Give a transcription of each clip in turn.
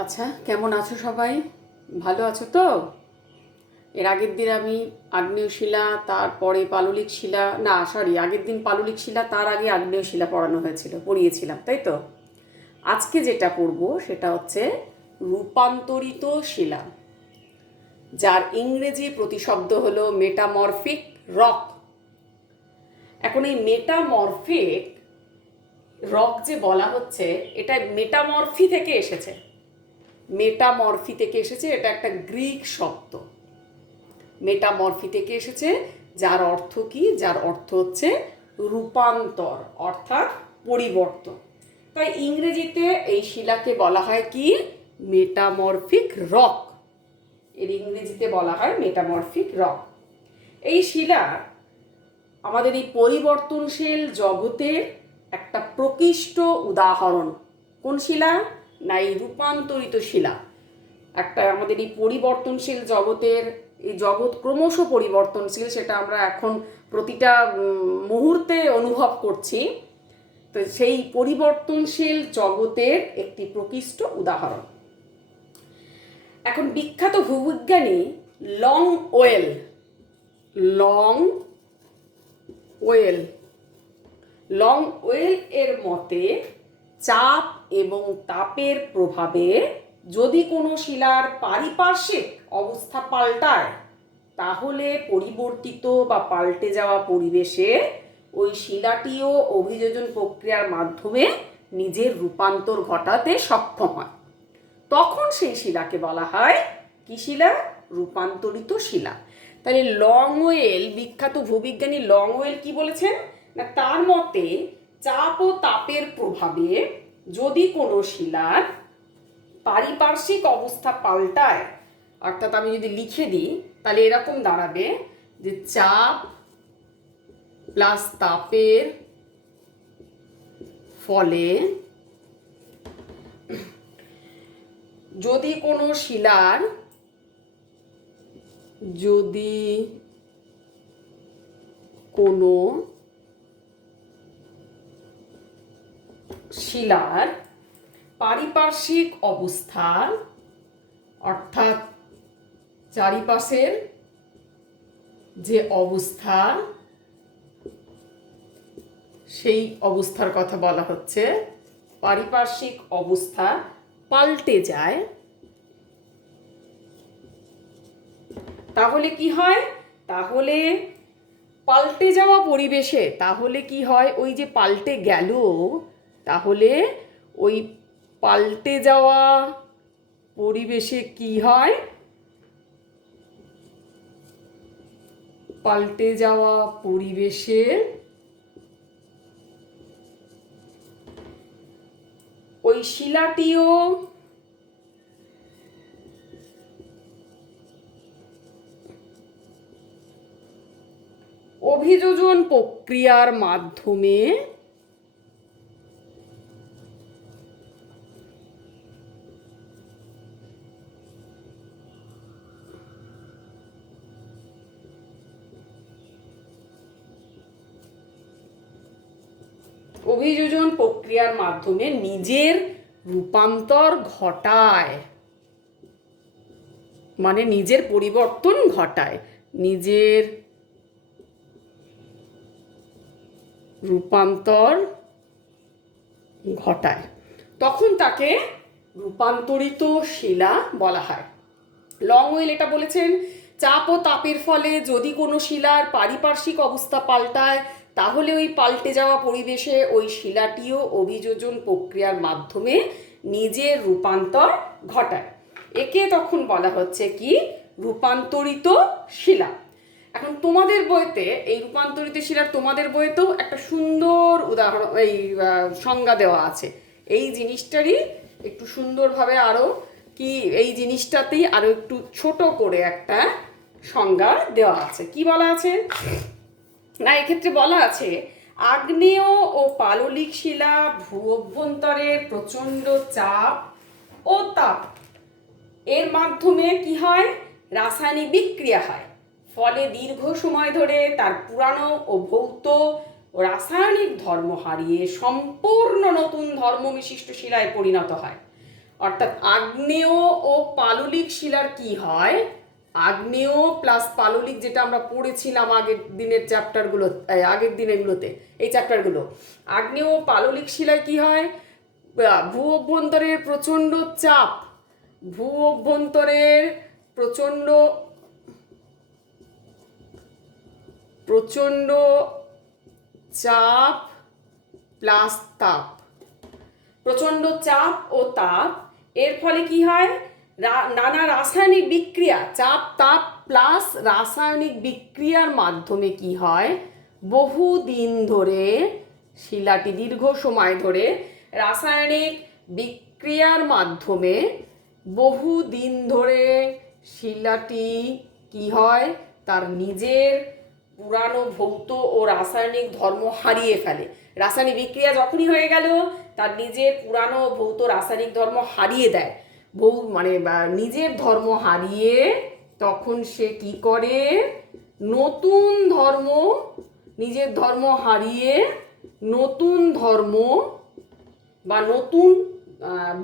আচ্ছা, কেমন আছো সবাই? ভালো আছো তো? এর আগের দিন আমি আগ্নেয় শিলা, তারপরে পাললিক শিলা, না সরি, আগের দিন পাললিক শিলা, তার আগে আগ্নেয় শিলা পড়িয়েছিলাম, তাই তো? আজকে যেটা পড়বো সেটা হচ্ছে রূপান্তরিত শিলা, যার ইংরেজি প্রতিশব্দ হলো মেটামরফিক রক। এখন এই মেটামরফিক রক যে বলা হচ্ছে, এটা মেটামরফি থেকে এসেছে। এটা একটা গ্রিক শব্দ। মেটামরফি থেকে এসেছে, যার অর্থ কি? যার অর্থ হচ্ছে রূপান্তর, অর্থাৎ পরিবর্তন। তাই ইংরেজিতে এই শিলাকে বলা হয় কি? Metamorphic rock. এর ইংরেজিতে বলা হয় মেটামরফিক রক। এই শিলা আমাদের এই পরিবর্তনশীল জগতের একটা প্রকৃষ্ট উদাহরণ। কোন শিলা? না, এই রূপান্তরিত শিলা। একটা আমাদের এই পরিবর্তনশীল জগতের, এই জগৎ ক্রমশ পরিবর্তনশীল, সেটা আমরা এখন প্রতিটা মুহূর্তে অনুভব করছি। তো সেই পরিবর্তনশীল জগতের একটি প্রকৃষ্ট উদাহরণ। এখন বিখ্যাত ভূবিজ্ঞানী লং ওয়েল লং ওয়েল লং ওয়েল এর মতে চাপ এবং তাপের প্রভাবে যদি কোনো শিলার পারিপার্শ্বিক অবস্থা পাল্টায়, তাহলে পরিবর্তিত বা পাল্টে যাওয়া পরিবেশে ওই শিলাটিও অভিযোজন প্রক্রিয়ার মাধ্যমে নিজের রূপান্তর ঘটাতে সক্ষম হয়। তখন সেই শিলাকে বলা হয় কি শিলা? রূপান্তরিত শিলা। তাহলে লংওয়েল, বিখ্যাত ভূবিজ্ঞানী লংওয়েল কি বলেছেন? না, তার মতে চাপ ও তাপের প্রভাবে যদি কোনো শিলার পারিপার্শ্বিক অবস্থা পাল্টায়, অর্থাৎ আমি যদি লিখে দিই তাহলে এরকম দাঁড়াবে যে চাপ প্লাস তাপের ফলে যদি কোনো শিলার পারিপার্শ্বিক অবস্থা, অর্থাৎ চারিপাশের যে অবস্থা, সেই অবস্থার কথা বলা হচ্ছে, পারিপার্শ্বিক অবস্থা পাল্টে যায়, তাহলে কি হয়? তাহলে পাল্টে যাওয়া পরিবেশে তাহলে কি হয়? ওই যে পাল্টে গেল, তাহলে ওই পাল্টে যাওয়া পরিবেশে কি হয়? পাল্টে যাওয়া পরিবেশে ওই শিলাটিও অভিযোজন প্রক্রিয়ার মাধ্যমে নিজের রূপান্তর ঘটায়, মানে নিজের পরিবর্তন ঘটায়, নিজের রূপান্তর ঘটায়, তখন তাকে রূপান্তরিত শিলা বলা হয়। লংওয়েল এটা বলেছেন, চাপ ও তাপের ফলে যদি কোনো শিলার পারিপার্শ্বিক অবস্থা পাল্টায়, তাহলে ওই পাল্টে যাওয়া পরিবেশে ওই শিলাটিও অভিযোজন প্রক্রিয়ার মাধ্যমে নিজের রূপান্তর ঘটায়। একে তখন বলা হচ্ছে কি? রূপান্তরিত শিলা। এখন তোমাদের বইতে এই রূপান্তরিত শিলার, তোমাদের বইতেও একটা সুন্দর উদাহরণ, এই সংজ্ঞা দেওয়া আছে। এই জিনিসটারই একটু সুন্দরভাবে আরও কি, এই জিনিসটাতেই আরও একটু ছোট করে একটা সংজ্ঞা দেওয়া আছে। কি বলা আছে? না, এক্ষেত্রে বলা আছে আগ্নেয় ও পাললিক শিলা ভূ অভ্যন্তরের প্রচণ্ড চাপ ও তাপ এর মাধ্যমে কি হয়? রাসায়নিক বিক্রিয়া হয়। ফলে দীর্ঘ সময় ধরে তার পুরানো ও ভৌত ও রাসায়নিক ধর্ম হারিয়ে সম্পূর্ণ নতুন ধর্ম বিশিষ্ট শিলায় পরিণত হয়। অর্থাৎ আগ্নেয় ও পাললিক শিলার কি হয়, আগ্নেয় প্লাস পাললিক যেটা আমরা পড়েছিলাম আগের দিনের চ্যাপ্টারগুলো, আগের দিনেরগুলোতে, এই চ্যাপ্টারগুলো, আগ্নেয় ও পাললিক শিলায় কি হয়, ভূ অভ্যন্তরের প্রচণ্ড চাপ, ভূ অভ্যন্তরের প্রচণ্ড প্রচণ্ড চাপ প্লাস তাপ, প্রচণ্ড চাপ ও তাপ, এর ফলে কি হয়, নানা রাসায়নিক বিক্রিয়া, চাপ তাপ প্লাস রাসায়নিক বিক্রিয়ার মাধ্যমে কি হয়, বহুদিন ধরে শিলাটি, দীর্ঘ সময় ধরে রাসায়নিক বিক্রিয়ার মাধ্যমে বহুদিন ধরে শিলাটি কি হয়, তার নিজের পুরানো ভৌত ও রাসায়নিক ধর্ম হারিয়ে ফেলে। রাসায়নিক বিক্রিয়া যখনই হয়ে গেল, তার নিজের পুরানো ভৌত রাসায়নিক ধর্ম হারিয়ে দেয়, নিজের ধর্ম হারিয়ে তখন সে কি করে, নতুন ধর্ম, নিজের ধর্ম হারিয়ে নতুন ধর্ম বা নতুন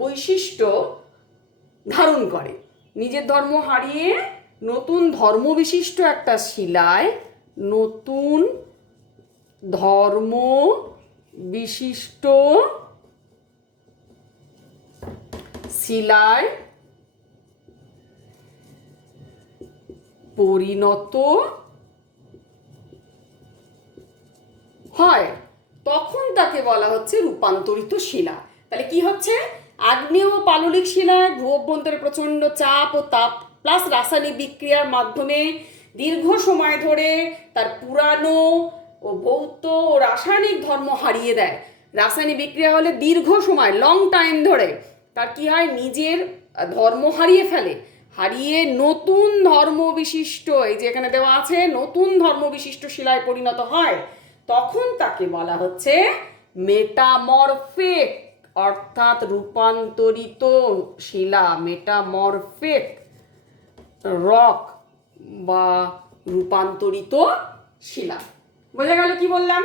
বৈশিষ্ট্য ধারণ করে। নিজের ধর্ম হারিয়ে নতুন ধর্ম বিশিষ্ট একটা শিলায়, নতুন ধর্ম বিশিষ্ট শিলায় পরিণত হয়, তখন তাকে বলা হচ্ছে রূপান্তরিত শিলা। তাহলে কি হচ্ছে, আগ্নেয় ও পাললিক শিলায় ভূ অভ্যন্তরে প্রচণ্ড চাপ ও তাপ প্লাস রাসায়নিক বিক্রিয়ার মাধ্যমে দীর্ঘ সময় ধরে তার পুরানো ও ভৌত ও রাসায়নিক ধর্ম হারিয়ে দেয়। রাসায়নিক বিক্রিয়া হলে দীর্ঘ সময়, লং টাইম ধরে তার কি হয়, নিজের ধর্ম হারিয়ে ফেলে, হারিয়ে নতুন ধর্ম বিশিষ্ট, এই যে এখানে দেওয়া আছে, নতুন ধর্ম বিশিষ্ট শিলায় পরিণত হয়, তখন তাকে বলা হচ্ছে মেটামরফিক, অর্থাৎ রূপান্তরিত শিলা, মেটামরফিক রক বা রূপান্তরিত শিলা। বোঝা গেল কি বললাম?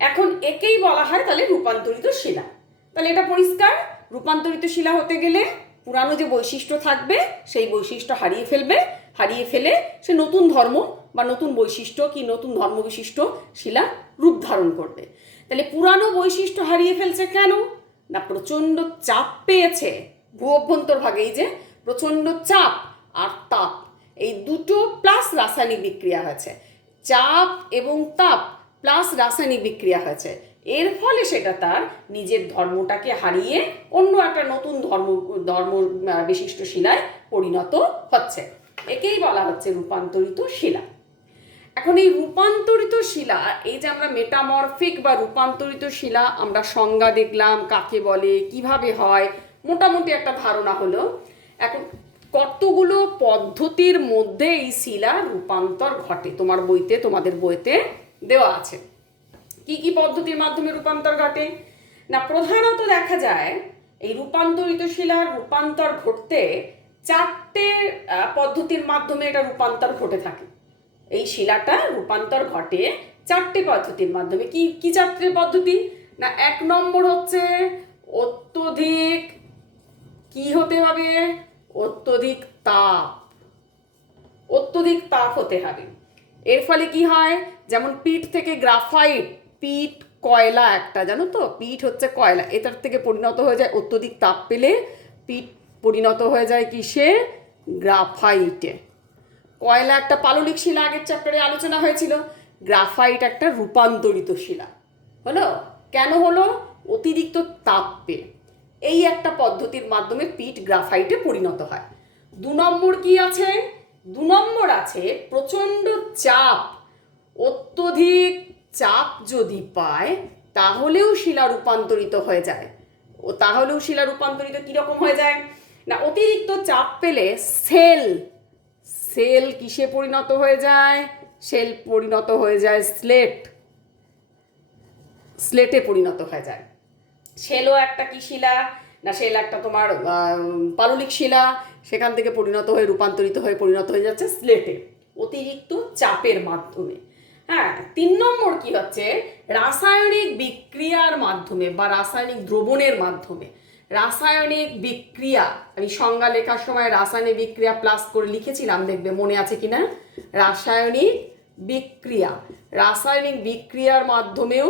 এখন একেই বলা হয় তাহলে রূপান্তরিত শিলা। তাহলে এটা পরিষ্কার, রূপান্তরিত শিলা হতে গেলে পুরানো যে বৈশিষ্ট্য থাকবে সেই বৈশিষ্ট্য হারিয়ে ফেলবে, হারিয়ে ফেলে সে নতুন ধর্ম বা নতুন বৈশিষ্ট্য কি নতুন ধর্ম বিশিষ্ট শিলা রূপ ধারণ করবে। তাহলে পুরানো বৈশিষ্ট্য হারিয়ে ফেলছে কেন, না প্রচণ্ড চাপ পেয়েছে ভূ অভ্যন্তরভাগে, এই যে প্রচণ্ড চাপ আর তাপ, এই দুটো প্লাস রাসায়নিক বিক্রিয়া হয়েছে, চাপ এবং তাপ প্লাস রাসায়নিক বিক্রিয়া হয়েছে, এর ফলে সেটা তার নিজের ধর্মটাকে হারিয়ে অন্য একটা নতুন ধর্ম বিশিষ্ট শিলায় পরিণত হচ্ছে। একেই বলা হচ্ছে রূপান্তরিত শিলা। এখন এই রূপান্তরিত শিলা, এই যে আমরা মেটামরফিক বা রূপান্তরিত শিলা আমরা সংজ্ঞা দেখলাম, কাকে বলে, কিভাবে হয়, মোটামুটি একটা ধারণা হলো। এখন কতগুলো পদ্ধতির মধ্যে এই শিলা রূপান্তর ঘটে তোমার বইতে, তোমাদের বইতে দেওয়া আছে। কি কি পদ্ধতির মাধ্যমে রূপান্তর ঘটে, না প্রধানত দেখা যায় এই রূপান্তরিত শিলার রূপান্তর ঘটতে চারটে পদ্ধতির মাধ্যমে এটা রূপান্তর ঘটে থাকে। এই শিলাটা রূপান্তর ঘটে চারটে পদ্ধতির মাধ্যমে। কি কি চারটে পদ্ধতি, না এক নম্বর হচ্ছে অত্যধিক, কি হতে হবে, অত্যধিক তাপ, অত্যধিক তাপ হতে হবে। এর ফলে কি হয়, যেমন পিট থেকে গ্রাফাইট, পিট কয়লা একটা, জানো তো, পিট হচ্ছে কয়লা, এটার থেকে পরিণত হয়ে যায়, অত্যধিক তাপ পেলে পিট পরিণত হয়ে যায় কিসে, গ্রাফাইটে। কয়লা একটা পাললিক শিলা, আগের চ্যাপ্টারে আলোচনা হয়েছিল। গ্রাফাইট একটা রূপান্তরিত শিলা হলো, কেন হলো, অতিরিক্ত তাপ পেয়ে। এই একটা পদ্ধতির মাধ্যমে পিট গ্রাফাইটে পরিণত হয়। দু নম্বর কি আছে, দু নম্বর আছে প্রচণ্ড চাপ, অত্যধিক চাপ যদি পায় তাহলেও শিলা রূপান্তরিত হয়ে যায়। ও তাহলেও শিলা রূপান্তরিত কীরকম হয়ে যায়, না অতিরিক্ত চাপ পেলে সেল, সেল কিসে পরিণত হয়ে যায়, সেল পরিণত হয়ে যায় স্লেট, স্লেটে পরিণত হয়ে যায়। সেলও একটা কি শিলা, না সেল একটা তোমার পাললিক শিলা, সেখান থেকে পরিণত হয়ে রূপান্তরিত হয়ে পরিণত হয়ে যাচ্ছে স্লেটে অতিরিক্ত চাপের মাধ্যমে। হ্যাঁ, তিন নম্বর কি হচ্ছে, রাসায়নিক বিক্রিয়ার মাধ্যমে বা রাসায়নিক দ্রবণের মাধ্যমে। রাসায়নিক বিক্রিয়া, আমি সংজ্ঞা লেখার সময় রাসায়নিক বিক্রিয়া প্লাস করে লিখেছিলাম, দেখবে মনে আছে কিনা। রাসায়নিক বিক্রিয়া, রাসায়নিক বিক্রিয়ার মাধ্যমেও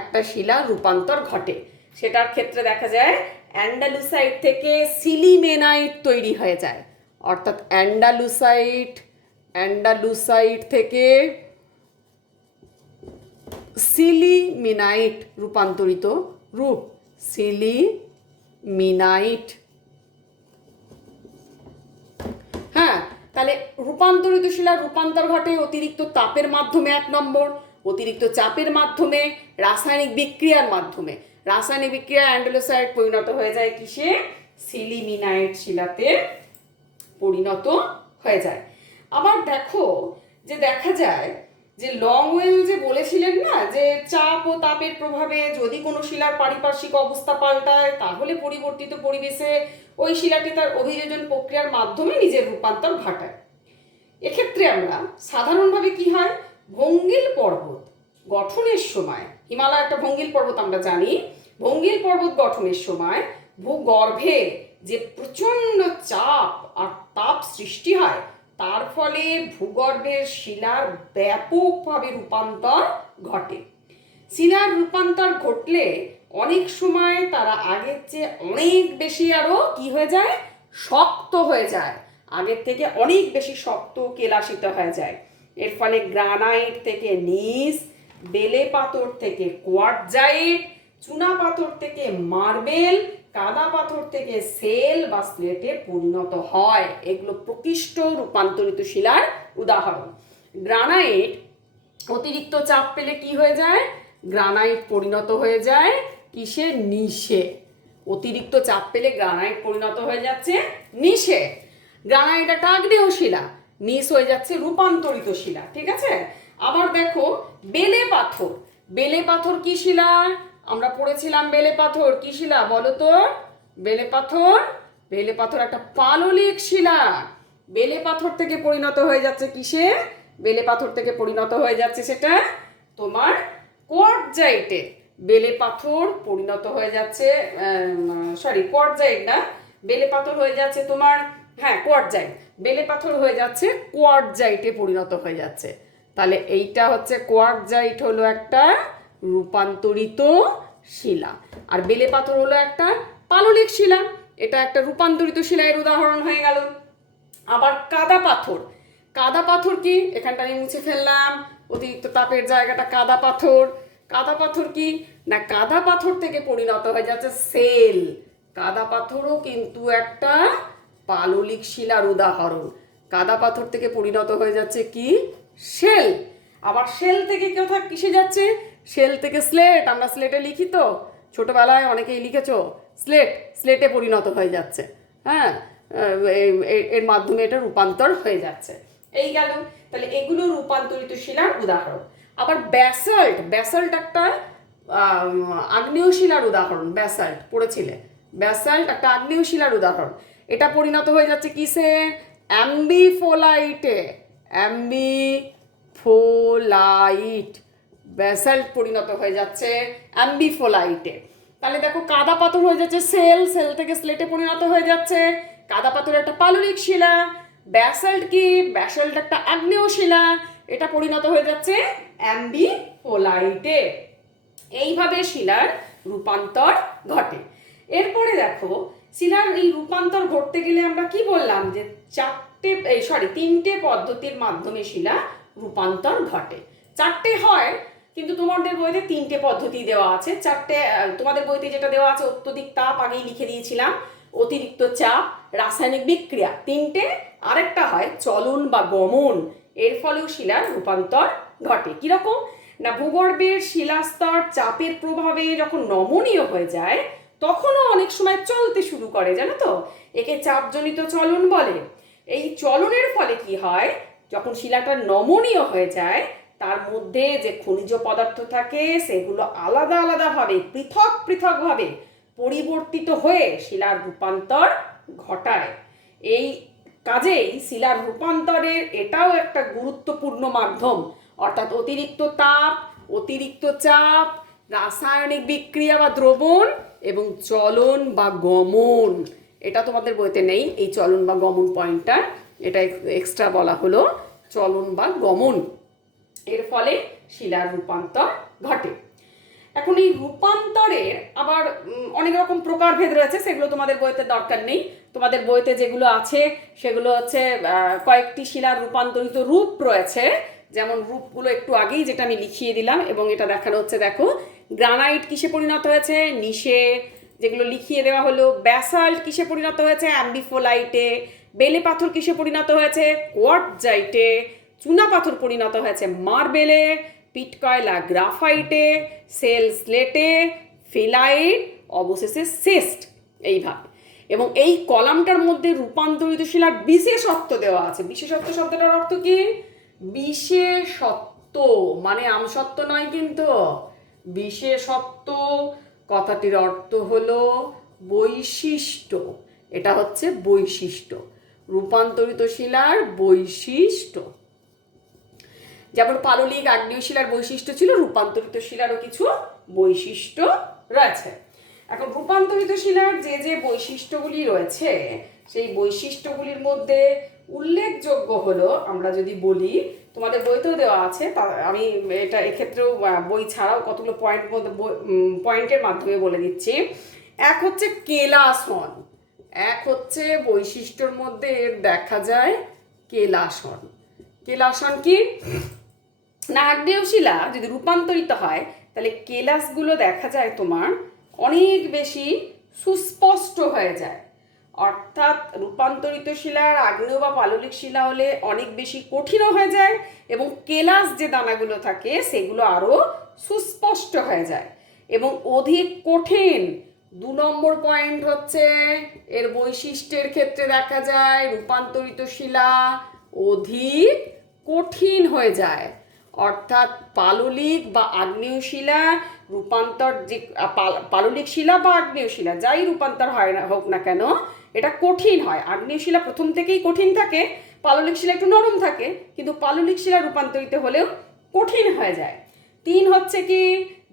একটা শিলার রূপান্তর ঘটে। সেটার ক্ষেত্রে দেখা যায় অ্যান্ডালুসাইট থেকে সিলিমেনাইট তৈরি হয়ে যায়, অর্থাৎ অ্যান্ডালুসাইট থেকে সিলিমিনাইট রূপান্তরিত রূপ, সিলিমিনাইট। হ্যাঁ, তাহলে রূপান্তরিত শিলার রূপান্তর ঘটে অতিরিক্ত তাপের মাধ্যমে, 1 নম্বর। অতিরিক্ত চাপের মাধ্যমে, রাসায়নিক বিক্রিয়ার মাধ্যমে। রাসায়নিক বিক্রিয়া অ্যান্ডালুসাইট পরিণত হয়ে যায় কিসে? সিলিমিনাইট শিলাতে পরিণত হয়ে যায়। আবার দেখো যে দেখা যায় যে লংওয়েল যে বলেছিলেন না, যে চাপ ও তাপের প্রভাবে যদি কোনো শিলার পারিপার্শ্বিক অবস্থা পাল্টায় তাহলে পরিবর্তিত পরিবেশে ওই শিলাটি তার অভিযোজন প্রক্রিয়ার মাধ্যমে নিজের রূপান্তর ঘটায়। এক্ষেত্রে আমরা সাধারণভাবে কি হয়, ভঙ্গিল পর্বত গঠনের সময়, হিমালয় একটা ভঙ্গিল পর্বত আমরা জানি, ভঙ্গিল পর্বত গঠনের সময় ভূগর্ভে যে প্রচণ্ড চাপ আর তাপ সৃষ্টি হয় তার ফলে ভূগর্ভের শিলার ব্যাপকভাবে রূপান্তর ঘটে। শিলার রূপান্তর ঘটলে অনেক সময় তারা আগের চেয়ে অনেক বেশি আরো কি হয়ে যায়, শক্ত হয়ে যায়, আগের থেকে অনেক বেশি শক্ত কেলাসিত হয়ে যায়। এর ফলে গ্রানাইট থেকে নিস, বেলে পাথর থেকে কোয়ার্টজাইট, চুনা পাথর থেকে মার্বেল, কাদা পাথর থেকে সেল বা স্লেটে পরিণত হয়। এগুলো প্রকৃষ্ট রূপান্তরিত শিলার উদাহরণ। গ্রানাইট অতিরিক্ত চাপ পেলে কি হয়ে যায়, গ্রানাইট পরিণত হয়ে যায় কিসে, নিশে। অতিরিক্ত চাপ পেলে গ্রানাইট পরিণত হয়ে যাচ্ছে নিশে। গ্রানাইট একটা আগ্নেয় শিলা, নিস হয়ে যাচ্ছে রূপান্তরিত শিলা, ঠিক আছে। আবার দেখো বেলে পাথর, বেলে পাথর কি শিলা, আমরা পড়েছিলাম বেলে পাথর কি শিলা বলো তো। বেলে পাথর একটা পাললিক শিলা। বেলে পাথর থেকে পরিণত হয়ে যাচ্ছে কিসে, বেলে পাথর থেকে পরিণত হয়ে যাচ্ছে সেটা তোমার কোয়ার্টজাইটে। বেলে পাথর পরিণত হয়ে যাচ্ছে, কোয়ার্টজাইট না, বেলে পাথর হয়ে যাচ্ছে তোমার, হ্যাঁ কোয়ার্টজাইট, বেলে পাথর হয়ে যাচ্ছে কোয়ার্টজাইটে পরিণত হয়ে যাচ্ছে। তাহলে এইটা হচ্ছে কোয়ার্টজাইট হলো একটা রূপান্তরিত শিলা, আর বেলে পাথর হলো একটা পাললিক শিলা, এটা একটা রূপান্তরিত শিলার উদাহরণ হয়ে গেল। আবার কাদা পাথর, কাদা পাথর কি, এখানটা আমি মুছে ফেললাম অতিরিক্ত তাপের জায়গাটা। কাদা পাথর, কাদা পাথর কি না, কাদা পাথর থেকে পরিণত হয়ে যাচ্ছে সেল। কাদা পাথরও কিন্তু একটা পাললিক শিলার উদাহরণ। কাদা পাথর থেকে পরিণত হয়ে যাচ্ছে কি, শেল। আবার শেল থেকে কোথায় কিসে যাচ্ছে, শেল থেকে স্লেট, আমরা স্লেটে লিখি তো, ছোটবেলায় অনেকেই লিখেছো, স্লেটে পরিণত হয়ে যাচ্ছে। হ্যাঁ, এর মাধ্যমে এটা রূপান্তর হয়ে যাচ্ছে। এই গেল, তাহলে এগুলো রূপান্তরিত শিলার উদাহরণ। আবার ব্যাসাল্ট একটা আগ্নেয় শিলার উদাহরণ। ব্যাসাল্ট পড়েছিলে, ব্যাসাল্ট একটা আগ্নেয় শিলার উদাহরণ। এটা পরিণত হয়ে যাচ্ছে কিসে, অ্যাম্বিফোলাইটে। অ্যাম্বিফোলাইট, ব্যাসাল্ট পরিণত হয়ে যাচ্ছে অ্যাম্বিফোলাইটে। তাহলে দেখো কাদা পাথর হয়ে যাচ্ছে সেল থেকে স্লেটে পরিণত হয়ে যাচ্ছে। কাদা পাথর একটা পাললিক শিলা। ব্যাসাল্ট কি, ব্যাসাল্ট একটা আগ্নেয় শিলা, এটা পরিণত হয়ে যাচ্ছে অ্যাম্বিফোলাইটে। এইভাবে শিলার রূপান্তর ঘটে। এরপরে দেখো শিলার এই রূপান্তর ঘটতে গেলে আমরা কি বললাম, যে তিনটে পদ্ধতির মাধ্যমে শিলা রূপান্তর ঘটে। 4টে হয়, কিন্তু তোমাদের বইতে 3টে পদ্ধতি দেওয়া আছে। 4টে তোমাদের বইতে যেটা দেওয়া আছে অত্যধিক তাপ, আগেই লিখে দিয়েছিলাম, অতিরিক্ত চাপ, রাসায়নিক বিক্রিয়া 3টে। আরেকটা হয় চলন বা গমন, এর ফলেও শিলার রূপান্তর ঘটে। কিরকম না, ভূগর্ভের শিলাস্তর চাপের প্রভাবে যখন নমনীয় হয়ে যায় তখনও অনেক সময় চলতে শুরু করে, জানো তো, একে চাপজনিত চলন বলে। এই চলনের ফলে কি হয়, যখন শিলাটা নমনীয় হয়ে যায় তার মধ্যে যে খনিজ পদার্থ থাকে সেগুলো আলাদা আলাদাভাবে পৃথকভাবে পরিবর্তিত হয়ে শিলার রূপান্তর ঘটায়। এই কাজেই শিলার রূপান্তরের এটাও একটা গুরুত্বপূর্ণ মাধ্যম, অর্থাৎ অতিরিক্ত তাপ, অতিরিক্ত চাপ, রাসায়নিক বিক্রিয়া বা দ্রবণ, এবং চলন বা গমন, এটা তোমাদের বইতে নেই এই চলন বা গমন পয়েন্টটা, এটা এক্সট্রা বলা হলো চলন বা গমন। এর ফলে শিলার রূপান্তর ঘটে। এখন এই রূপান্তরের আবার অনেক রকম প্রকারভেদ রয়েছে, সেগুলো তোমাদের বইতে দরকার নেই। তোমাদের বইতে যেগুলো আছে সেগুলো হচ্ছে কয়েকটি শিলার রূপান্তরিত রূপ রয়েছে, যেমন রূপগুলো একটু আগেই যেটা আমি লিখিয়ে দিলাম, এবং এটা দেখানো হচ্ছে দেখো গ্রানাইট কিসে পরিণত হয়েছে নিশে, যেগুলো লিখিয়ে দেওয়া হলো ব্যাসাল্ট কিসে পরিণত হয়েছে অ্যাম্বিফোলাইটে, বেলে পাথর কিসে পরিণত হয়েছে কোয়ার্টজাইটে, চুনা পাথর পরিণত হয়েছে মার্বেলে, পিট কয়লা গ্রাফাইটে, সেল স্লেটে, ফিলাইট, অবশেষে সেস্ট, এইভাবে। এবং এই কলামটার মধ্যে রূপান্তরিত শিলার বিশেষত্ব দেওয়া আছে। বিশেষত্ব শব্দটার অর্থ কি? বিশেষত্ব মানে আমসত্ব নয় কিন্তু, বিশেষত্ব কথাটির অর্থ হলো বৈশিষ্ট্য। এটা হচ্ছে বৈশিষ্ট্য, রূপান্তরিত শিলার বৈশিষ্ট্য। যেমন পাললিক আগ্নেয় শিলার বৈশিষ্ট্য ছিল, রূপান্তরিত শিলারও কিছু বৈশিষ্ট্য রয়েছে। এখন রূপান্তরিত শিলার যে যে বৈশিষ্ট্যগুলি রয়েছে সেই বৈশিষ্ট্যগুলির মধ্যে উল্লেখযোগ্য হলো, আমরা যদি বলি তোমাদের বইতেও দেওয়া আছে, আমি এটা এক্ষেত্রেও বই ছাড়াও কতগুলো পয়েন্টের মাধ্যমে বলে দিচ্ছি। এক হচ্ছে কেলাসন, এক হচ্ছে বৈশিষ্ট্যর মধ্যে দেখা যায় কেলাসন। কেলাসন কি না, আগ্নেয় শিলা যদি রূপান্তরিত হয় তাহলে কেলাসগুলো দেখা যায় তোমার অনেক বেশি সুস্পষ্ট হয়ে যায়। অর্থাৎ রূপান্তরিত শিলার আগ্নেয় বা পাললিক শিলা হলে অনেক বেশি কঠিনও হয়ে যায়, এবং কেলাস যে দানাগুলো থাকে সেগুলো আরও সুস্পষ্ট হয়ে যায় এবং অধিক কঠিন। 2 নম্বর পয়েন্ট হচ্ছে এর বৈশিষ্ট্যের ক্ষেত্রে দেখা যায় রূপান্তরিত শিলা অধিক কঠিন হয়ে যায়। অর্থাৎ পাললিক বা আগ্নেয় শিলা রূপান্তর, যে পাললিক শিলা বা আগ্নেয় শিলা যাই রূপান্তর হয় না হোক না কেন, এটা কঠিন হয়। আগ্নেয় শিলা প্রথম থেকেই কঠিন থাকে, পাললিক শিলা একটু নরম থাকে, কিন্তু পাললিক শিলা রূপান্তরিত হলেও কঠিন হয়ে যায়। 3 হচ্ছে কি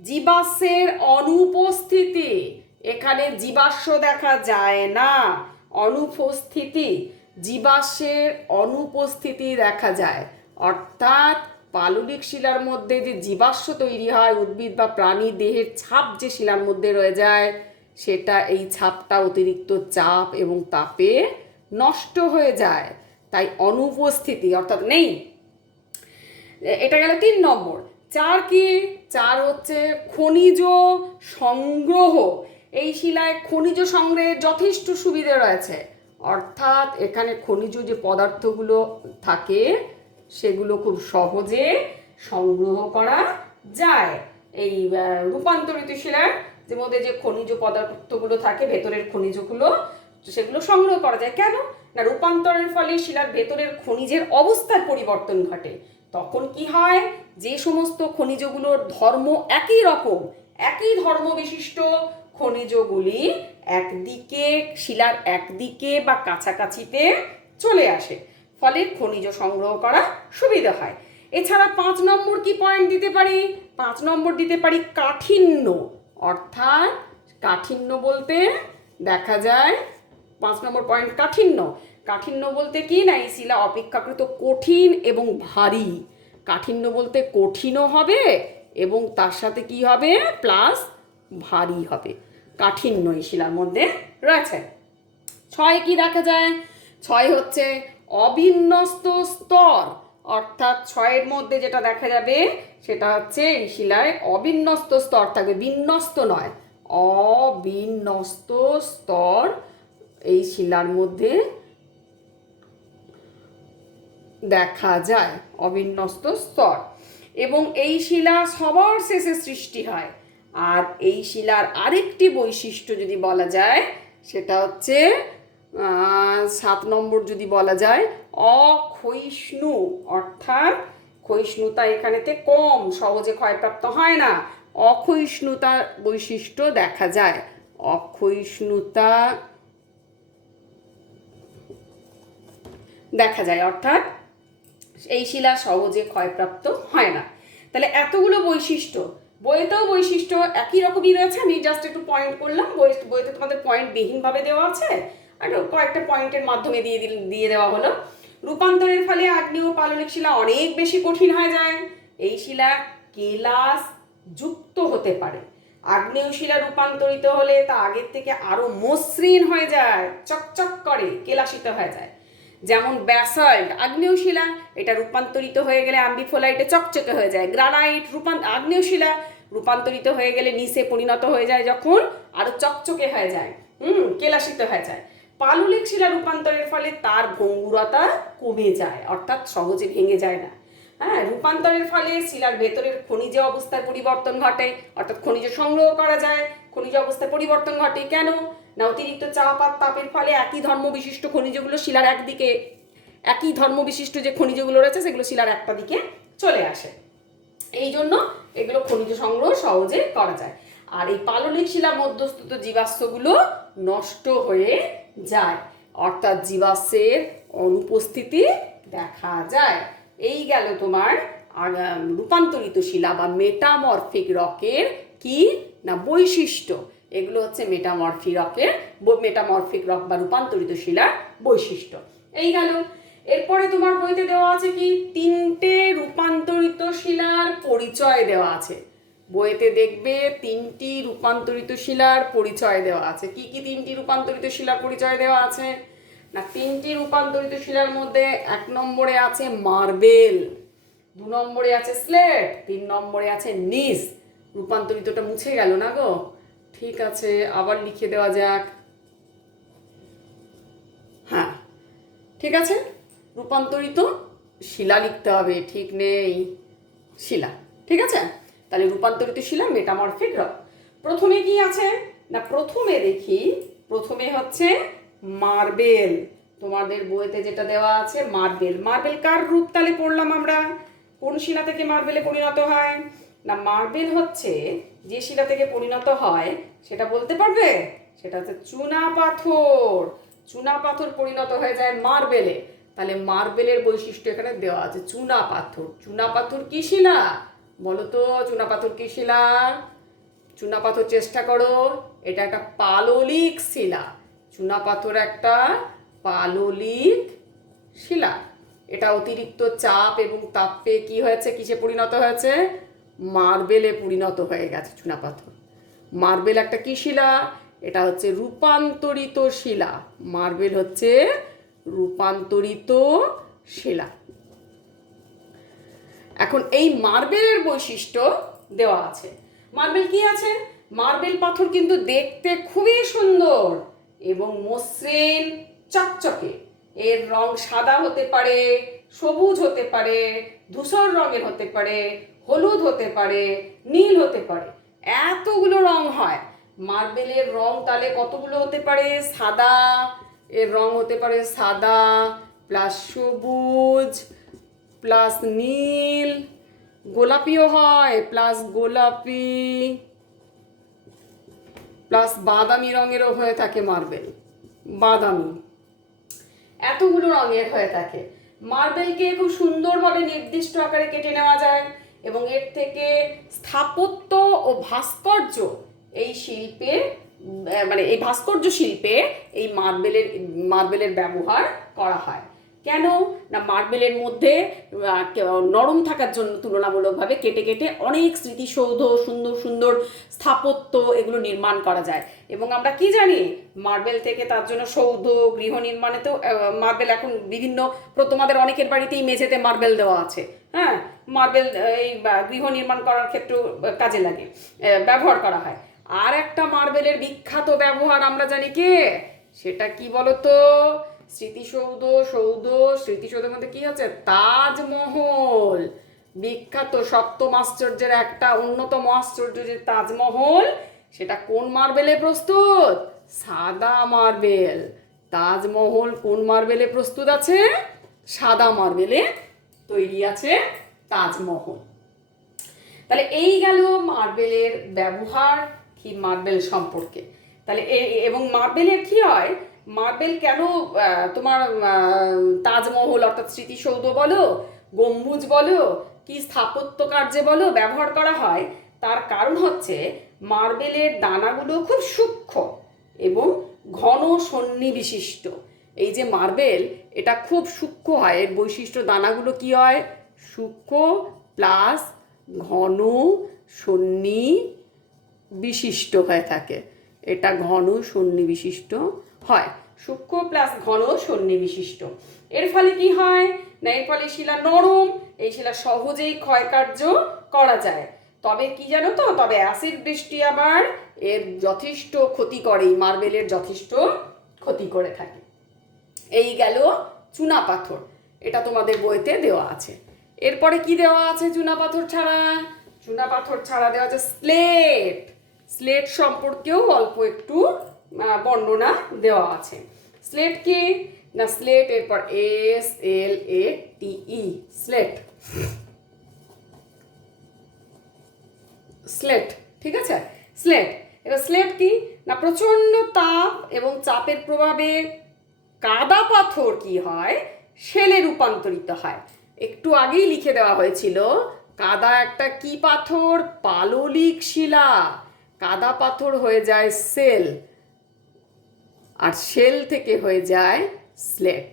জীবাশ্মের অনুপস্থিতি, এখানে জীবাশ্ম দেখা যায় না, অনুপস্থিতি, জীবাশ্মের অনুপস্থিতি দেখা যায়। অর্থাৎ পাললিক শিলার মধ্যে যে জীবাশ্ম তৈরি হয়, উদ্ভিদ বা প্রাণী দেহের ছাপ যে শিলার মধ্যে রয়ে যায়, সেটা এই ছাপটা অতিরিক্ত চাপ এবং তাপে নষ্ট হয়ে যায়, তাই অনুপস্থিতি অর্থাৎ নেই। এটা গেল 3 নম্বর। 4 কি? 4 হচ্ছে খনিজ সংগ্রহ। এই শিলায় খনিজ সংগ্রহের যথেষ্ট সুবিধা রয়েছে, অর্থাৎ এখানে খনিজ যে পদার্থগুলো থাকে সেগুলো খুব সহজে সংগ্রহ করা যায়। এই রূপান্তরিত শিলার যে মধ্যে যে খনিজ পদার্থগুলো থাকে, ভেতরের খনিজগুলো, সেগুলো সংগ্রহ করা যায়। কেন না, রূপান্তরের ফলে শিলার ভেতরের খনিজের অবস্থার পরিবর্তন ঘটে। তখন কি হয়, যে সমস্ত খনিজগুলোর ধর্ম একই রকম, একই ধর্ম বিশিষ্ট খনিজগুলি একদিকে, শিলার একদিকে বা কাছাকাছিতে চলে আসে, ফলে খনিজ সংগ্রহ করা সুবিধা হয়। এছাড়া 5 নম্বর কি পয়েন্ট দিতে পারি? 5 নম্বর দিতে পারি কাঠিন্য। অর্থাৎ কাঠিন্য বলতে দেখা যায় 5 নম্বর পয়েন্ট কাঠিন্য। কাঠিন্য বলতে কি না, এই শিলা অপেক্ষাকৃত কঠিন এবং ভারী। কাঠিন্য বলতে কঠিনও হবে এবং তার সাথে কি হবে, প্লাস ভারী হবে। কাঠিন্য এই শিলার মধ্যে রয়েছে। 6 কি দেখা যায়? 6 হচ্ছে অবিন্যস্ত স্তর। অর্থাৎ 6-এর মধ্যে যেটা দেখা যাবে সেটা হচ্ছে এই শিলায় অবিন্যস্ত স্তর থাকবে, বিন্যস্ত নয়, অবিন্যস্ত স্তর এই শিলার মধ্যে দেখা যায়, অবিন্যস্ত স্তর। এবং এই শিলা সবার শেষে সৃষ্টি হয়। আর এই শিলার আরেকটি বৈশিষ্ট্য যদি বলা যায় সেটা হচ্ছে 7 নম্বর যদি বলা যায় অক্ষয়িষ্ণু। অর্থাৎ ক্ষয়িষ্ণুতা এখানেতে কম, সহজে ক্ষয়প্রাপ্ত হয় না, অক্ষয়িষ্ণুতার বৈশিষ্ট্য দেখা যায়। অক্ষয়িষ্ণুতা দেখা যায়, অর্থাৎ এই শিলা সহজে ক্ষয়প্রাপ্ত হয় না। তাহলে এতগুলো বৈশিষ্ট্য বইয়েতেও বৈশিষ্ট্য একই রকমই রয়েছে, আমি জাস্ট একটু পয়েন্ট করলাম। বইতে তোমাদের পয়েন্টবিহীনভাবে দেওয়া আছে, আর কয়েকটা পয়েন্টের মাধ্যমে দিয়ে দেওয়া হলো। রূপান্তরের ফলে আগ্নেয় ও পাললিক শিলা অনেক বেশি কঠিন হয়ে যায়। এই শিলা কেলাস যুক্ত হতে পারে। আগ্নেয় শিলা রূপান্তরিত হলে তা আগের থেকে আরো মসৃণ হয়ে যায়, চকচক করে, কেলাসিত হয়ে যায়। যেমন ব্যাসল্ট আগ্নেয় শিলা, এটা রূপান্তরিত হয়ে গেলে অ্যাম্বিফোলাইটে চকচকে হয়ে যায়। গ্রানাইট আগ্নেয় শিলা রূপান্তরিত হয়ে গেলে নিসে পরিণত হয়ে যায়, যখন আরো চকচকে হয়ে যায়, কেলাসিত হয়ে যায়। পাললিক শিলা রূপান্তরের ফলে তার ভঙ্গুরতা কমে যায়, অর্থাৎ সহজে ভেঙে যায় না। হ্যাঁ, রূপান্তরের ফলে শিলার ভেতরের খনিজ অবস্থার পরিবর্তন ঘটে, অর্থাৎ খনিজ সংগ্রহ করা যায়, খনিজ অবস্থার পরিবর্তন ঘটে। কেন না, অতিরিক্ত চাপ আর তাপের ফলে একই ধর্ম বিশিষ্ট খনিজগুলো শিলার একদিকে, একই ধর্ম বিশিষ্ট যে খনিজগুলো রয়েছে সেগুলো শিলার একটা দিকে চলে আসে। এই জন্য এগুলো খনিজ সংগ্রহ সহজে করা যায়। আর এই পাললিক শিলা মধ্যস্থিত জীবাশ্মগুলো নষ্ট হয়ে যায়, অর্থাৎ জীবাশ্মের অনুপস্থিতি দেখা যায়। এই গেল তোমার রূপান্তরিত শিলা বা মেটামরফিক রকের কি না বৈশিষ্ট্য। এগুলো হচ্ছে মেটামরফিক রক বা রূপান্তরিত শিলার বৈশিষ্ট্য। এই গেল। এরপরে তোমার বইতে দেওয়া আছে কি 3টে রূপান্তরিত শিলার পরিচয় দেওয়া আছে। বইতে দেখবে 3টি রূপান্তরিত শিলার পরিচয় দেওয়া আছে। কি কি 3টি রূপান্তরিত শিলার পরিচয় দেওয়া আছে না, 3টি রূপান্তরিত শিলার মধ্যে 1 নম্বরে আছে মার্বেল, 2 নম্বরে আছে স্লেট, 3 নম্বরে আছে নিস। রূপান্তরিতটা মুছে গেল না গো, ঠিক আছে আবার লিখে দেওয়া যাক। হ্যাঁ ঠিক আছে, রূপান্তরিত শিলা লিখতে হবে, ঠিক নেই শিলা, ঠিক আছে। তাহলে রূপান্তরিত শিলা মেটামরফিক রক। প্রথমে কি আছে না, প্রথমে হচ্ছে মার্বেল। তোমাদের বইতে যেটা দেওয়া আছে মার্বেল। মার্বেল কার রূপ তাহলে পড়লাম আমরা, কোন শিলা থেকে মার্বেলে পরিণত হয় না, মার্বেল হচ্ছে যে শিলা থেকে পরিণত হয় সেটা বলতে পারবে, সেটা হচ্ছে চুনা পাথর। চুনা পাথর পরিণত হয়ে যায় মার্বেলে। তাহলে মার্বেলের বৈশিষ্ট্য এখানে দেওয়া আছে চুনা পাথর। চুনা পাথর কি শিলা বলো তো, চুনা পাথর কি শিলা? চুনা পাথর চেষ্টা করো, এটা একটা পাললিক শিলা। চুনা পাথর একটা পাললিক শিলা। এটা অতিরিক্ত চাপ এবং তাপে কি হয়েছে, কিসে পরিণত হয়েছে, মার্বেলে পরিণত হয়ে গেছে চুনা পাথর। মার্বেল একটা কি শিলা, এটা হচ্ছে রূপান্তরিত শিলা। মার্বেল হচ্ছে রূপান্তরিত শিলা। এখন এই মার্বেলের বৈশিষ্ট্য দেওয়া আছে। মার্বেল কি আছে, মার্বেল পাথর কিন্তু দেখতে খুবই সুন্দর এবং মসৃণ চকচকে। এর রং সাদা হতে পারে, সবুজ হতে পারে, ধূসর রঙের হতে পারে, হলুদ হতে পারে, নীল হতে পারে, এতগুলো রং হয়। মার্বেলের রং তাহলে কতগুলো হতে পারে, সাদা, এর রং হতে পারে সাদা প্লাস সবুজ প্লাস নীল, গোলাপিও হয় প্লাস গোলাপি প্লাস বাদামি রঙেরও হয়ে থাকে মার্বেল, বাদামি, এতগুলো রঙের হয়ে থাকে। মার্বেলকে খুব সুন্দরভাবে নির্দিষ্ট আকারে কেটে নেওয়া যায় এবং এর থেকে স্থাপত্য ও ভাস্কর্য এই শিল্পে, মানে এই ভাস্কর্য শিল্পে এই মার্বেলের ব্যবহার করা হয়। কেন না, মার্বেলের মধ্যে নরম থাকার জন্য তুলনামূলকভাবে কেটে কেটে অনেক স্মৃতিসৌধ, সুন্দর সুন্দর স্থাপত্য এগুলো নির্মাণ করা যায়। এবং আমরা কি জানি, মার্বেল থেকে তার জন্য সৌধ, গৃহ নির্মাণে তো মার্বেল এখন বিভিন্ন, তোমাদের অনেকের বাড়িতেই মেঝেতে মার্বেল দেওয়া আছে। হ্যাঁ, মার্বেল এই গৃহ নির্মাণ করার ক্ষেত্রেও কাজে লাগে, ব্যবহার করা হয়। আর একটা মার্বেলের বিখ্যাত ব্যবহার আমরা জানি কে, সেটা কি বলতো, স্মৃতিসৌধের মধ্যে কি আছে, তাজমহল। বিখ্যাত সপ্তম আশ্চর্যের একটা অন্যতম আশ্চর্য যে তাজমহল, সেটা কোন মার্বেলে প্রস্তুত, সাদা মার্বেল। তাজমহল কোন মার্বেলে প্রস্তুত আছে, সাদা মার্বেলে তৈরি আছে তাজমহল। তাহলে এই গেল মার্বেলের ব্যবহার কি মার্বেল সম্পর্কে। তাহলে এবং মার্বেলের কি হয়, মার্বেল কেন তোমার তাজমহল অর্থাৎ স্মৃতিসৌধ বলো, গম্বুজ বলো, কি স্থাপত্য কার্যে বলো ব্যবহার করা হয়, তার কারণ হচ্ছে মার্বেলের দানাগুলো খুব সূক্ষ্ম এবং ঘন সন্নিবিশিষ্ট। এই যে মার্বেল, এটা খুব সূক্ষ্ম হয়, এর বৈশিষ্ট্য দানাগুলো কি হয়, সূক্ষ্ম প্লাস ঘন সন্নিবিশিষ্ট হয়ে থাকে। এটা ঘন সন্নিবিশিষ্ট হয়, সূক্ষ্ম প্লাস ঘন সন্নিবিশিষ্ট। এর ফলে কি হয় না, এর ফলে শিলা নরম, এই শিলা সহজেই ক্ষয়কার্য করা যায়। তবে কি জানো তো, তবে অ্যাসিড বৃষ্টি আবার এর যথেষ্ট ক্ষতি করে, এই মার্বেলের যথেষ্ট ক্ষতি করে থাকে। এই গেল চুনা পাথর, এটা তোমাদের বইতে দেওয়া আছে। এরপরে কি দেওয়া আছে চুনা পাথর ছাড়া? চুনা পাথর ছাড়া দেওয়া আছে স্লেট। স্লেট সম্পর্কেও অল্প একটু বর্ণনা দেওয়া আছে। স্লেট কি না, স্লেট এরপর SLATE, স্লেট। স্লেট, ঠিক আছে, স্লেট। এবার স্লেট কি না, প্রচণ্ড তাপ এবং চাপের প্রভাবে কাদা পাথর কি হয়, শেলে রূপান্তরিত হয়। একটু আগেই লিখে দেওয়া হয়েছিল কাদা একটা কি পাথর, পাললিক শিলা। কাদা পাথর হয়ে যায় সেল, আর সেল থেকে হয়ে যায় স্লেট।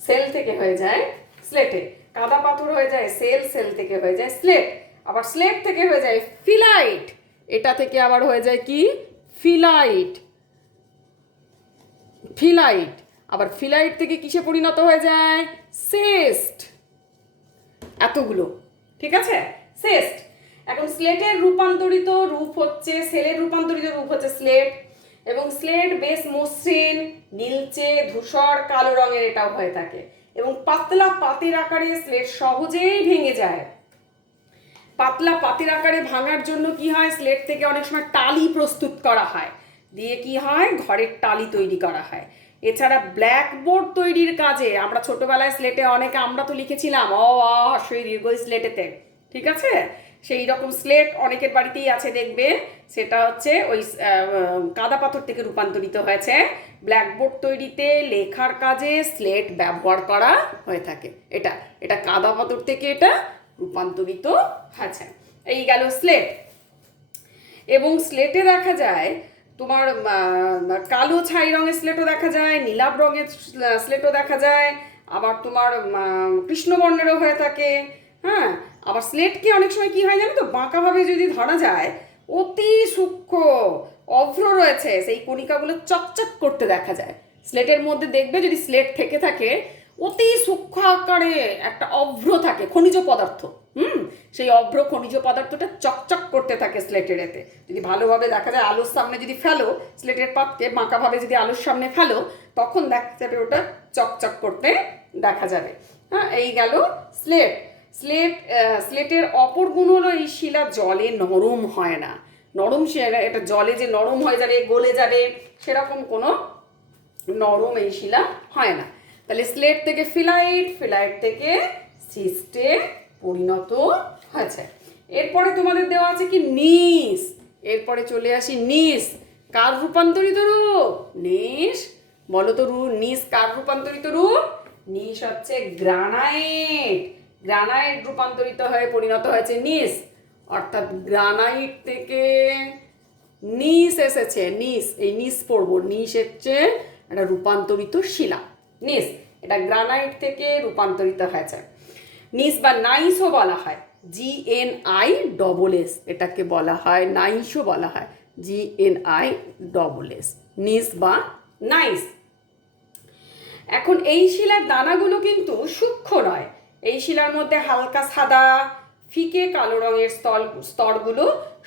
সেল থেকে হয়ে যায় স্লেটে, কাদা পাথর হয়ে যায় সেল, সেল থেকে হয়ে যায় স্লেট, আবার স্লেট থেকে হয়ে যায় ফিলাইট, এটা থেকে আবার হয়ে যায় কি, ফিলাইট। ফিলাইট আবার ফিলাইট থেকে কিসে পরিণত হয়ে যায়, সেস্ট। এতগুলো, ঠিক আছে, সেস্ট। এখন স্লেটের রূপান্তরিত রূপ হচ্ছে, সেলের রূপান্তরিত রূপ হচ্ছে স্লেট, এবং স্লেট বেশ মসৃণ, নীলচে, ধূসর, কালো রঙের এটাও হয়ে থাকে, এবং পাতলা পাতের আকারে স্লেট সহজেই ভেঙে যায়। পাতলা পাতের আকারে ভাঙার জন্য কি হয়, স্লেট থেকে অনেক সময় টালি প্রস্তুত করা হয়, দিয়ে কি হয়, ঘরের টালি তৈরি করা হয়। এছাড়া ব্ল্যাকবোর্ড তৈরির কাজে আমরা ছোটবেলায় স্লেটে অনেকে, আমরা তো লিখেছিলাম সেই দীর্ঘ স্লেটেতে, ঠিক আছে, সেই রকম স্লেট অনেকের বাড়িতেই আছে দেখবে, সেটা হচ্ছে ওই কাদা পাথর থেকে রূপান্তরিত হয়েছে। ব্ল্যাকবোর্ড তৈরিতে লেখার কাজে স্লেট ব্যবহার করা হয়ে থাকে। এটা এটা কাদা পাথর থেকে এটা রূপান্তরিত হয়েছে। এই গেল স্লেট। এবং স্লেটে দেখা যায় তোমার কালো ছাই রঙের স্লেটও দেখা যায়, নীলাভ রঙের স্লেটও দেখা যায়, আবার তোমার কৃষ্ণবর্ণেরও হয়ে থাকে। হ্যাঁ, আবার স্লেটকে অনেক সময় কি হয় জানো তো, বাঁকাভাবে যদি ধরা যায়, অতি সূক্ষ্ম অভ্র রয়েছে, সেই কণিকাগুলো চকচক করতে দেখা যায়। স্লেটের মধ্যে দেখবে যদি স্লেট থেকে থাকে, অতি সূক্ষ্ম আকারে একটা অভ্র থাকে, খনিজ পদার্থ। সেই অভ্র খনিজ পদার্থটা চকচক করতে থাকে স্লেটের এতে। যদি ভালোভাবে দেখা যায়, আলোর সামনে যদি ফেলো স্লেটের পাতকে, বাঁকাভাবে যদি আলোর সামনে ফেলো, তখন দেখা যাবে ওটা চকচক করতে দেখা যাবে। হ্যাঁ, এই গেল স্লেট। স্লেটের অপর গুণ হলো এই শিলা জলে নরম হয় না। নরম শিলা, এটা জলে যে নরম হয়ে যাবে, গলে যাবে, সেরকম কোনো নরম এই শিলা হয় না। তাহলে স্লেট থেকে ফিলাইট, ফিলাইট থেকে সিস্টে পরিণত হয়েছে। এরপরে তোমাদের দেওয়া আছে কি, নিস। এরপরে চলে আসি নিস। কার রূপান্তরিত রূপ, নিস। বলো তো নিস কার রূপান্তরিত রূপ? নিস হচ্ছে গ্রানাইট। গ্রানাইট রূপান্তরিত হয়ে পরিণত হয়েছে নিস, অর্থাৎ গ্রানাইট থেকে নিস এসেছে। নিস, এই নিস পড়বো, নিস হচ্ছে একটা রূপান্তরিত শিলা। নিস এটা গ্রানাইট থেকে রূপান্তরিত হয়েছে। নিস বা নাইসও বলা হয়, GNISS, এটাকে বলা হয় নাইসও বলা হয়, GNISS, নিস বা নাইস। এখন এই শিলার দানাগুলো কিন্তু সূক্ষ্ম নয়, এই শিলার মধ্যে হালকা সাদা, ফিকে কালো রঙের স্তরগুলো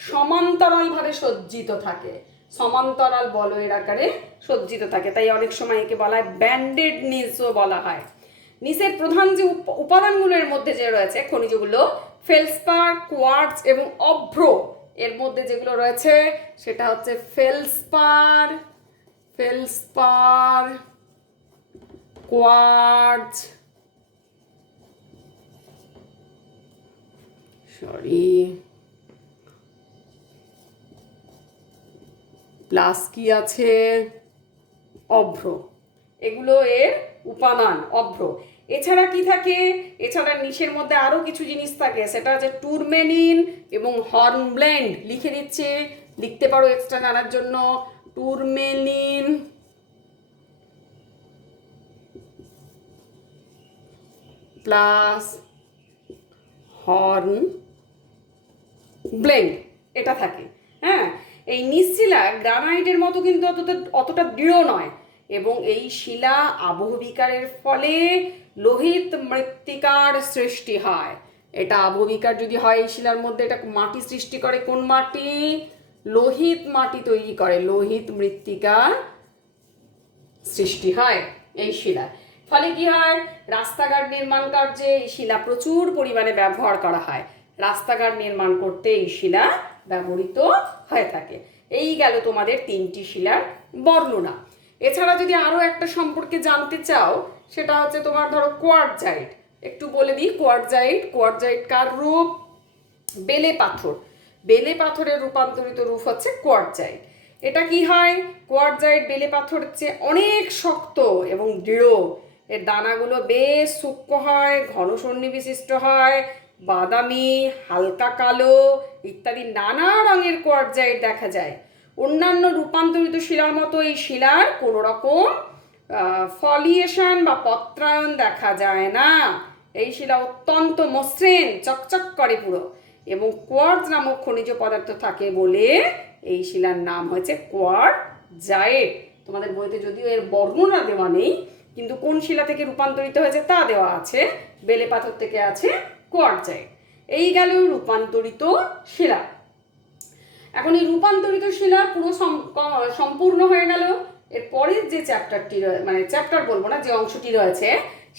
সমান্তরালভাবে সজ্জিত থাকে, সমান্তরাল বলয়ের আকারে সজ্জিত থাকে, তাই অনেক সময় একে বলা হয় ব্যান্ডেড নিসও বলা হয়। নিসের প্রধান যে উপাদানগুলোর মধ্যে যে রয়েছে খনিজগুলো, ফেলসপার, কোয়ার্টজ এবং অভ্র, এর মধ্যে যেগুলো রয়েছে সেটা হচ্ছে ফেলসপার, কোয়ার্টজ, প্লাস কি আছে, অভ্র। এগুলো এর উপাদান, অভ্র। এছাড়া কি থাকে, এছাড়া নিচের মধ্যে আরও কিছু জিনিস থাকে, সেটা হচ্ছে টুরমেলিন এবং হর্নব্লেন্ড। লিখে দিচ্ছে, লিখতে পারো এক্সট্রা জানার জন্য, টুরমেলিন প্লাস হর্ন ব্লেন্ড, এটা থাকে। হ্যাঁ, এই নিচশিলা গ্রানাইটের মতো কিন্তু অতটা দৃঢ় নয়, এবং এই শিলা আবহবিকারের ফলে লোহিত মৃত্তিকার সৃষ্টি হয়। এটা আবহবিকার যদি হয় এই শিলার মধ্যে, এটা মাটি সৃষ্টি করে। কোন মাটি? লোহিত মাটি তৈরি করে, লোহিত মৃত্তিকার সৃষ্টি হয় এই শিলা। ফলে কি হয়, রাস্তাঘাট নির্মাণ কার্যে এই শিলা প্রচুর পরিমাণে ব্যবহার করা হয়। রাস্তাঘাট নির্মাণ করতে এই শিলা ব্যবহৃত হয়ে থাকে। এই গেল তোমাদের 3টি শিলার বর্ণনা। এছাড়া যদি আরও একটা সম্পর্কে জানতে চাও, সেটা হচ্ছে তোমার ধরো কোয়ার্টজাইট। একটু বলে দিই, কোয়ার্টজাইট কার রূপ? বেলে পাথর। বেলে পাথরের রূপান্তরিত রূপ হচ্ছে কোয়ার্টজাইট। এটা কি হয়, কোয়ার্টজাইট বেলে পাথরের চেয়ে অনেক শক্ত এবং দৃঢ়। এর দানাগুলো বেশ সূক্ষ্ম হয়, ঘন সন্নিবিশিষ্ট হয়, বাদামি, হালকা কালো ইত্যাদি নানা রঙের কোয়ার্টজাইট দেখা যায়। অন্যান্য রূপান্তরিত শিলার মতো এই শিলার কোনো রকম ফলিয়েশন বা পত্রায়ন দেখা যায় না। এই শিলা অত্যন্ত মসৃণ, চকচক করে পুরো, এবং কোয়ার্টজ নামক খনিজ পদার্থ থাকে বলে এই শিলার নাম হয়েছে কোয়ার্টজাইট। তোমাদের বইতে যদিও এর বর্ণনা দেওয়া নেই, কিন্তু কোন শিলা থেকে রূপান্তরিত হয়েছে তা দেওয়া আছে। বেলে পাথর থেকে আছে কোয়ার্টজাইট। এই গেল রূপান্তরিত শিলা। এখন এই রূপান্তরিত শিলা পুরো সম্পূর্ণ হয়ে গেল। এর পরের যে চ্যাপ্টারটি, মানে চ্যাপ্টার বলবো না, যে অংশটি রয়েছে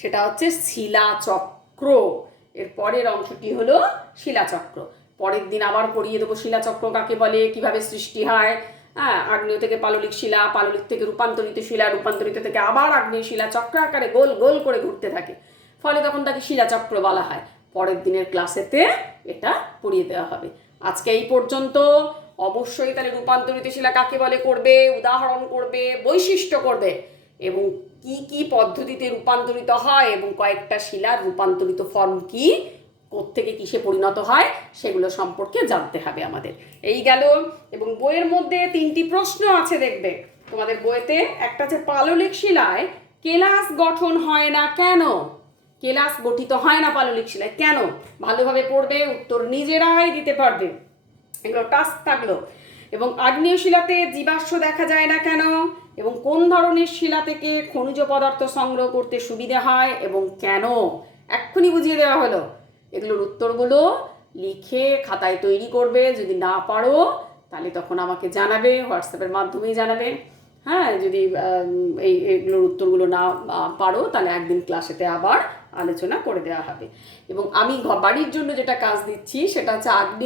সেটা হচ্ছে শিলাচক্র। এর পরের অংশটি হলো শিলাচক্র। পরের দিন আবার পড়িয়ে দেবো শিলাচক্র কাকে বলে, কিভাবে সৃষ্টি হয়। হ্যাঁ, আগ্নেয় থেকে পাললিক শিলা, পাললিক থেকে রূপান্তরিত শিলা, রূপান্তরিত থেকে আবার আগ্নেয় শিলা চক্র আকারে গোল গোল করে ঘুরতে থাকে, ফলে তখন তাকে শিলাচক্র বলা হয়। পরের দিনের ক্লাসেতে এটা পড়িয়ে দেওয়া হবে। আজকে এই পর্যন্ত। অবশ্যই তাহলে রূপান্তরিত শিলা কাকে বলে করবে, উদাহরণ করবে, বৈশিষ্ট্য করবে, এবং কি কি পদ্ধতিতে রূপান্তরিত হয়, এবং কয়েকটা শিলার রূপান্তরিত ফর্ম কি, কোত্থেকে কিসে পরিণত হয়, সেগুলো সম্পর্কে জানতে হবে আমাদের। এই গেল। এবং বইয়ের মধ্যে 3টি প্রশ্ন আছে দেখবে তোমাদের বইতে। একটা হচ্ছে পাললিক শিলায় কেলাস গঠন হয় না কেন? কেলাস গঠিত হয় না পাললিক শিলায় কেন? ভালোভাবে পড়বে, উত্তর নিজেরাই দিতে পারবে। এগুলো টাস্ক থাকলো। এবং আগ্নেয় শিলাতে জীবাশ্ম দেখা যায় না কেন? এবং কোন ধরনের শিলা থেকে খনিজ পদার্থ সংগ্রহ করতে সুবিধা হয় এবং কেন? এক্ষুনি বুঝিয়ে দেওয়া হলো। এগুলোর উত্তরগুলো লিখে খাতায় তৈরি করবে। যদি না পারো তাহলে তখন আমাকে জানাবে, হোয়াটসঅ্যাপের মাধ্যমেই জানাবে। হ্যাঁ, যদি এগুলোর উত্তরগুলো না পারো তাহলে একদিন ক্লাসেতে আবার আলোচনা করে দেওয়া হবে। এবং আমি বাড়ির জন্য যেটা কাজ দিচ্ছি সেটা হচ্ছে আগ্নেয়